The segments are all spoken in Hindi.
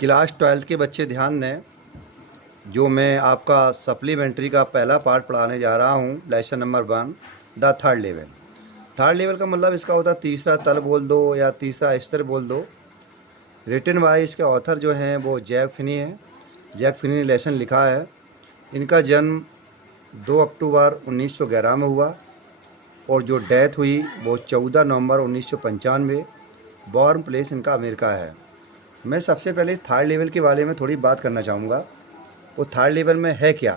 क्लास 12th के बच्चे ध्यान दें। जो मैं आपका सप्लीमेंट्री का पहला पार्ट पढ़ाने जा रहा हूँ, lesson number 1, the third level. Third level का मतलब इसका होता है तीसरा तल बोल दो या तीसरा स्तर बोल दो। रिटन बाय इसके ऑथर जो हैं वो जैक फिनी है। जैक फिनी ने लेसन लिखा है। इनका जन्म 2 अक्टूबर 1911 में हुआ और जो डेथ हुई वो 14 नवंबर 1995। बॉर्न प्लेस इनका अमेरिका है। मैं सबसे पहले थर्ड लेवल के बारे में थोड़ी बात करना चाहूँगा। वो थर्ड लेवल में है क्या,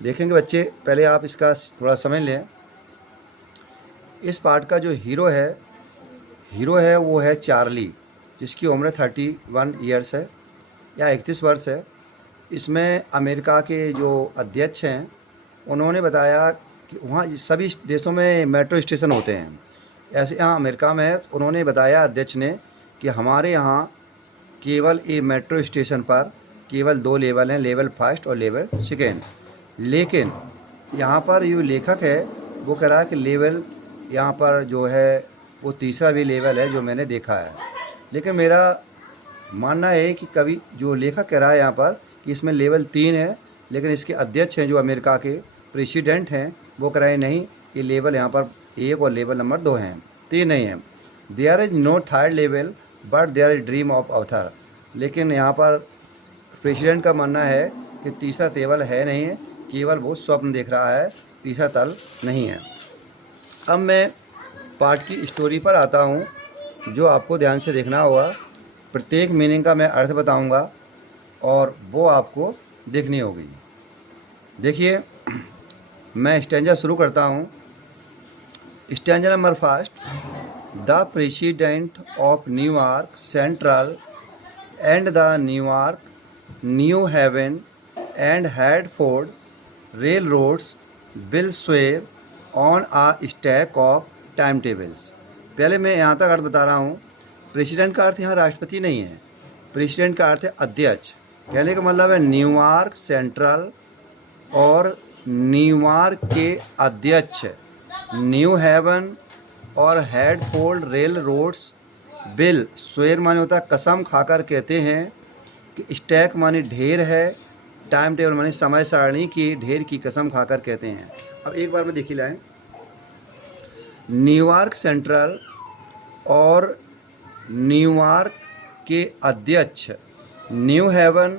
देखेंगे बच्चे। पहले आप इसका थोड़ा समझ लें। इस पार्ट का जो हीरो है वो है चार्ली, जिसकी उम्र 31 ईयर्स है या 31 वर्ष है। इसमें अमेरिका के जो अध्यक्ष हैं उन्होंने बताया कि वहाँ सभी देशों में मेट्रो स्टेशन होते हैं, ऐसे यहाँ अमेरिका में है। उन्होंने बताया अध्यक्ष ने कि हमारे यहाँ केवल ये मेट्रो स्टेशन पर केवल 2 लेवल हैं, लेवल फर्स्ट और लेवल सेकेंड। लेकिन यहाँ पर जो लेखक है वो कह रहा है कि लेवल यहाँ पर जो है वो तीसरा भी लेवल है जो मैंने देखा है। लेकिन मेरा मानना है कि कभी जो लेखक कह रहा है यहाँ पर कि इसमें लेवल 3 है, लेकिन इसके अध्यक्ष हैं जो अमेरिका के प्रेसिडेंट हैं वो कह रहे हैं नहीं, ये लेवल यहाँ पर 1 और लेवल नंबर 2 हैं, 3 नहीं है। There is no third level but there is dream of author. लेकिन यहाँ पर प्रेसिडेंट का मानना है कि तीसरा टेबल है नहीं है, केवल वो स्वप्न देख रहा है, तीसरा तल नहीं है। अब मैं पार्ट की स्टोरी पर आता हूँ, जो आपको ध्यान से देखना होगा। प्रत्येक मीनिंग का मैं अर्थ बताऊँगा और वो आपको देखनी होगी। देखिए, मैं स्टैंजा शुरू करता हूँ। Stanza number first. The president of Newark Central and the Newark, New Haven and Hartford railroads will swear on a stack of timetables। पहले मैं यहाँ तक अर्थ बता रहा हूँ। प्रेसिडेंट का अर्थ यहाँ राष्ट्रपति नहीं है, प्रेसिडेंट का अर्थ है अध्यक्ष। कहने का मतलब है न्यूयॉर्क सेंट्रल और न्यूयॉर्क के अध्यक्ष न्यू हेवन और हैडफोर्ड रेल रोड्स बिल स्वेर माने होता है कसम खाकर कहते हैं कि स्टैक माने ढेर है, टाइम टेबल माने समय सारणी की ढेर की कसम खाकर कहते हैं। अब एक बार में देखी लाएं। न्यूयॉर्क सेंट्रल और न्यूयॉर्क के अध्यक्ष न्यू हेवन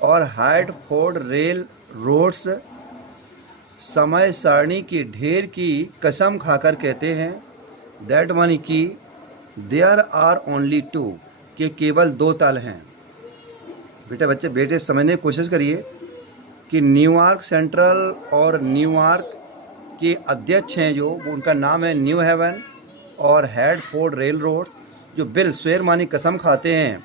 और हैडफोर्ड रेल रोड्स समय सारणी की ढेर की कसम खाकर कहते हैं। दैट मानी कि देयर आर ओनली 2, के केवल 2 तल हैं। बेटे समझने की कोशिश करिए कि न्यूयॉर्क सेंट्रल और न्यूयॉर्क के अध्यक्ष हैं जो उनका नाम है न्यू हेवन और हैडफोर्ड रेल रोड्स, जो बिल स्वेर मानी कसम खाते हैं,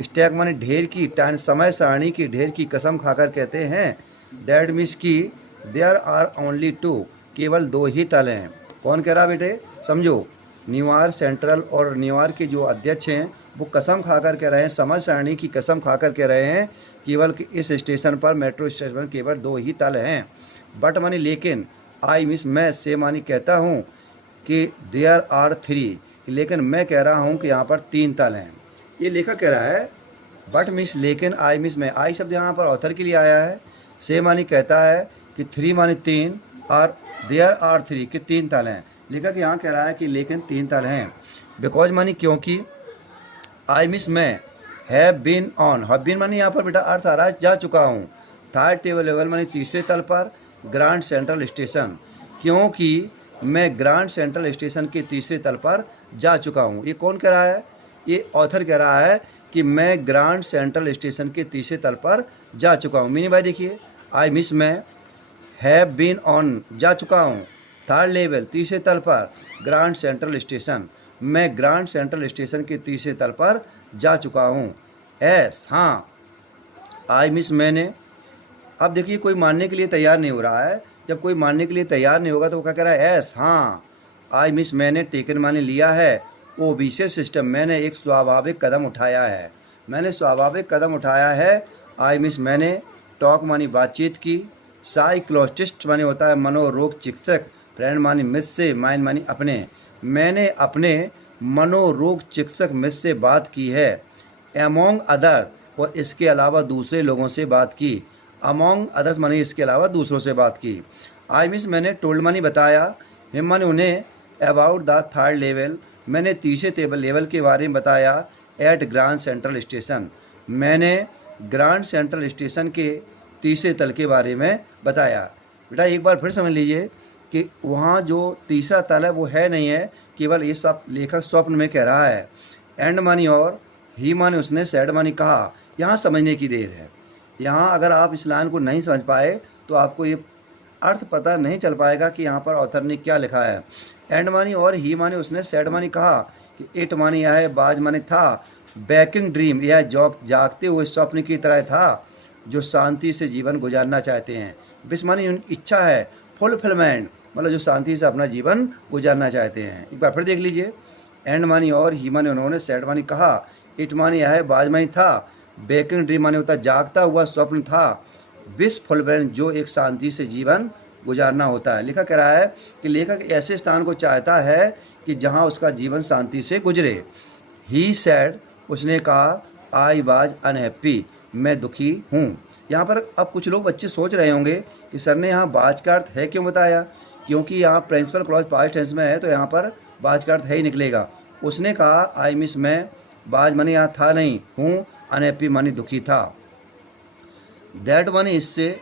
स्टैक मानी ढेर की, टाइम समय सारणी की ढेर की कसम खाकर कहते हैं। दैट मीन्स की देयर आर ओनली 2, केवल 2 ही तल हैं। कौन कह रहा बेटे, समझो। न्यूयॉर्क सेंट्रल और न्यूयॉर्क के जो अध्यक्ष हैं वो कसम खाकर कह रहे हैं, समय सारणी की कसम खाकर कह रहे हैं केवल कि इस स्टेशन पर, मेट्रो स्टेशन पर केवल 2 ही तल हैं। बट मानी लेकिन, आई मीन्स मैं, से मानी कहता हूँ कि देयर आर 3, लेकिन मैं कह रहा हूँ कि यहाँ पर 3 तल हैं। ये लेखक कह रहा है। बट मीन्स लेकिन, आई मीन्स मैं, आई शब्द यहाँ पर ऑथर के लिए आया है। से मानी कहता है कि 3 मानी 3 और देयर आर 3 कि 3 तल हैं। लेखक यहाँ कह रहा है कि लेकिन 3 तल हैं। बिकॉज मानी क्योंकि, आई मीन्स मैं, have been on, have been मानी यहाँ पर बेटा अर्थ आ रहा है जा चुका हूँ। थर्ड टेबल लेवल मानी तीसरे तल पर, ग्रांड सेंट्रल स्टेशन, क्योंकि मैं ग्रांड सेंट्रल स्टेशन के तीसरे तल पर जा चुका हूँ। ये कौन कह रहा है, ये ऑथर कह रहा है कि मैं ग्रांड सेंट्रल स्टेशन के तीसरे तल पर जा चुका हूँ। मीनी भाई देखिए, आई मिस मैं, हैव बीन ऑन जा चुका हूँ, थर्ड लेवल तीसरे तल पर, ग्रांड सेंट्रल स्टेशन, मैं ग्रांड सेंट्रल स्टेशन के तीसरे तल पर जा चुका हूँ। एस हाँ, आई मिस मैंने। अब देखिए, कोई मानने के लिए तैयार नहीं हो रहा है। जब कोई मानने के लिए तैयार नहीं होगा तो वो क्या कह रहा है, एस हाँ, आई मिस मैंने, टेकन माने लिया है, वो विशेष सिस्टम, मैंने एक स्वाभाविक कदम उठाया है, मैंने स्वाभाविक कदम उठाया है। आई मिस मैंने, टॉक मानी बातचीत की, साइकोलॉजिस्ट मानी होता है मनोरोग चिकित्सक, फ्रेंड मानी मिस से, माइंड मानी अपने, मैंने अपने मनोरोग चिकित्सक मिस से बात की है। एमोंग अदर, और इसके अलावा दूसरे लोगों से बात की। अमॉन्ग अदर्स माने इसके अलावा दूसरों से बात की। आई मिस मैंने टोल्ड मानी बताया, हिम माने उन्हें, अबाउट द थर्ड लेवल मैंने तीसरे लेवल के बारे में बताया, एट ग्रांड सेंट्रल स्टेशन मैंने ग्रांड सेंट्रल स्टेशन के तीसरे तल के बारे में बताया। बेटा एक बार फिर समझ लीजिए कि वहाँ जो तीसरा तल है वो है नहीं है, केवल ये सब लेखक स्वप्न में कह रहा है। एंड मानी और, ही माने उसने, सैड मानी कहा। यहाँ समझने की देर है। यहाँ अगर आप इस लाइन को नहीं समझ पाए तो आपको ये अर्थ पता नहीं चल पाएगा कि यहाँ पर ऑथर ने क्या लिखा है। एंड मानी और, ही माने उसने, सैड मानी कहा कि इट मानी यह है, बाज माने था, बैकिंग ड्रीम यह जागते हुए स्वप्न की तरह था जो शांति से जीवन गुजारना चाहते हैं। विश मानी इच्छा है, फुलफिलमेंट मतलब जो शांति से अपना जीवन गुजारना चाहते हैं। एक बार फिर देख लीजिए। एंड मानी और, ही माने उन्होंने, सैड मानी कहा, इट मानी यह है, बाज मानी था, बैकिंग ड्रीम माने होता जागता हुआ स्वप्न था, विश फुलफिलमेंट जो एक शांति से जीवन गुजारना होता है। लेखक कह रहा है कि लेखक ऐसे स्थान को चाहता है कि जहाँ उसका जीवन शांति से गुजरे। ही सैड उसने कहा, आई वाज अनहैप्पी मैं दुखी हूँ। यहाँ पर अब कुछ लोग बच्चे सोच रहे होंगे कि सर ने यहाँ बाज का अर्थ है क्यों बताया, क्योंकि यहाँ प्रिंसिपल क्लॉज पास्ट टेंस में है तो यहाँ पर बाज का अर्थ है ही निकलेगा। उसने कहा आई मिस मैं, बाज मानी यहाँ था नहीं, हूँ, अनहैप्पी मानी दुखी था। दैट मानी इससे,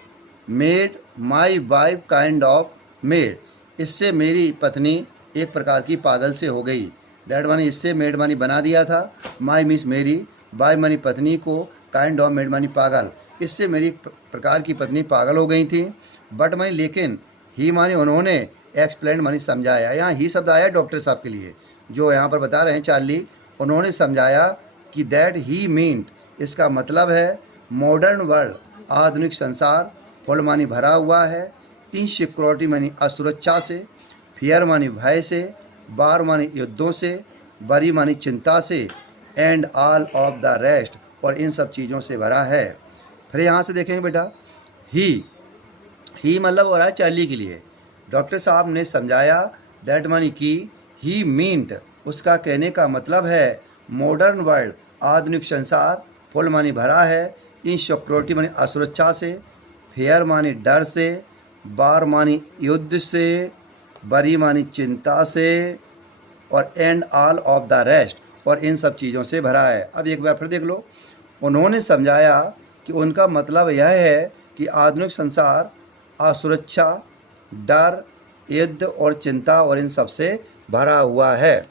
made my wife kind of made इससे मेरी पत्नी एक प्रकार की पागल से हो गई। दैट मानी इससे, मेड मानी बना दिया था, माई मिस मेरी, बाय मानी पत्नी को, काइंड ऑफ मेड मानी पागल इससे मेरी एक प्रकार की पत्नी पागल हो गई थी। बट मानी लेकिन, ही मानी उन्होंने, एक्सप्लेन मानी समझाया। यहाँ ही शब्द आया डॉक्टर साहब के लिए जो यहाँ पर बता रहे हैं चार्ली। उन्होंने समझाया कि दैट ही मीन्ड इसका मतलब है मॉडर्न वर्ल्ड आधुनिक संसार, फुल मानी भरा हुआ है, इनसिक्योरिटी मानी असुरक्षा से, फियर मानी भय से, बार मानी युद्धों से, बरी मानी चिंता से, and all of the rest और इन सब चीज़ों से भरा है। फिर यहाँ से देखेंगे बेटा, ही मतलब हो रहा है चार्ली के लिए। डॉक्टर साहब ने समझाया, दैट मानी की, ही मीन्ट उसका कहने का मतलब है मॉडर्न वर्ल्ड आधुनिक संसार, फुल मानी भरा है, इनसिक्योरिटी मानी असुरक्षा से, फेयर मानी डर से, बार मानी युद्ध से, बरी मानी चिंता से और and all of the rest और इन सब चीज़ों से भरा है। अब एक बार फिर देख लो। उन्होंने समझाया कि उनका मतलब यह है कि आधुनिक संसार असुरक्षा, डर, युद्ध और चिंता और इन सब से भरा हुआ है।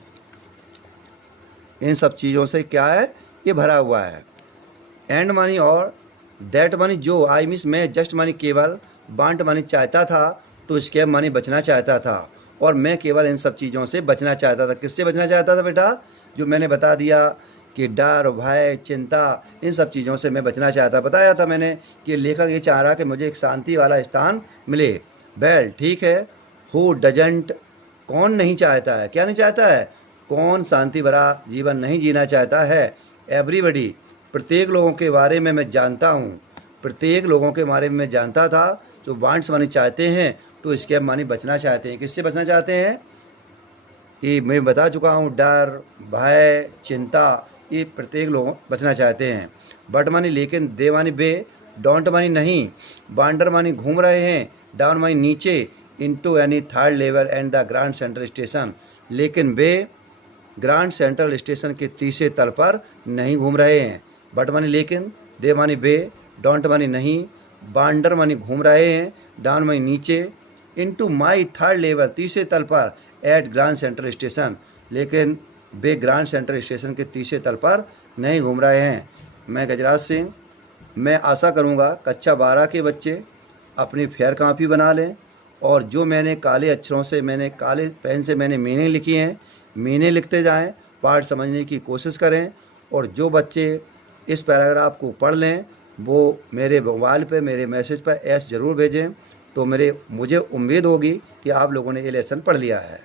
इन सब चीज़ों से क्या है, ये भरा हुआ है। एंड मानी और, दैट मानी जो, आई मिस मैं, जस्ट मानी केवल, वांट मानी चाहता था, तो स्कैप मानी बचना चाहता था और मैं केवल इन सब चीज़ों से बचना चाहता था। किससे बचना चाहता था बेटा, जो मैंने बता दिया कि डर, भय, चिंता इन सब चीज़ों से मैं बचना चाहता। बताया था मैंने कि लेखक ये चाह रहा कि मुझे एक शांति वाला स्थान मिले। वेल ठीक है, हु डजंट कौन नहीं चाहता है, क्या नहीं चाहता है, कौन शांति भरा जीवन नहीं जीना चाहता है। एवरीबडी प्रत्येक लोगों के बारे में मैं जानता हूँ, प्रत्येक लोगों के बारे में मैं जानता था जो वांट्स मानी चाहते हैं, तो स्कैप मानी बचना चाहते हैं। किससे बचना चाहते हैं, ये मैं बता चुका हूँ, डर, भय, चिंता ये प्रत्येक लोग बचना चाहते हैं। बट मानी लेकिन, दे मानी बे, डोंट मानी नहीं, वांडर मानी घूम रहे हैं, डाउन मानी नीचे, इनटू यानी third level and the grand central station लेकिन वे ग्रांड सेंट्रल स्टेशन के तीसरे तल पर नहीं घूम रहे हैं। बट मानी लेकिन, दे मानी बे, डोंट मानी नहीं, वांडर मानी घूम रहे हैं, डाउन मानी नीचे, इनटू माई थर्ड लेवल तीसरे तल पर, एट ग्रांड सेंट्रल स्टेशन लेकिन वे ग्रांड सेंट्रल स्टेशन के तीसरे तल पर नहीं घूम रहे हैं। मैं गजराज सिंह, मैं आशा करूंगा कक्षा 12 के बच्चे अपनी फेयर कापी बना लें और जो मैंने काले अक्षरों से, मैंने काले पेन से मैंने मीनिंग लिखी हैं, मीनिंग लिखते जाएं, पाठ समझने की कोशिश करें। और जो बच्चे इस पैराग्राफ को पढ़ लें वो मेरे मोबाइल पे, मेरे मैसेज पर एस ज़रूर भेजें, तो मुझे उम्मीद होगी कि आप लोगों ने ये लेसन पढ़ लिया है।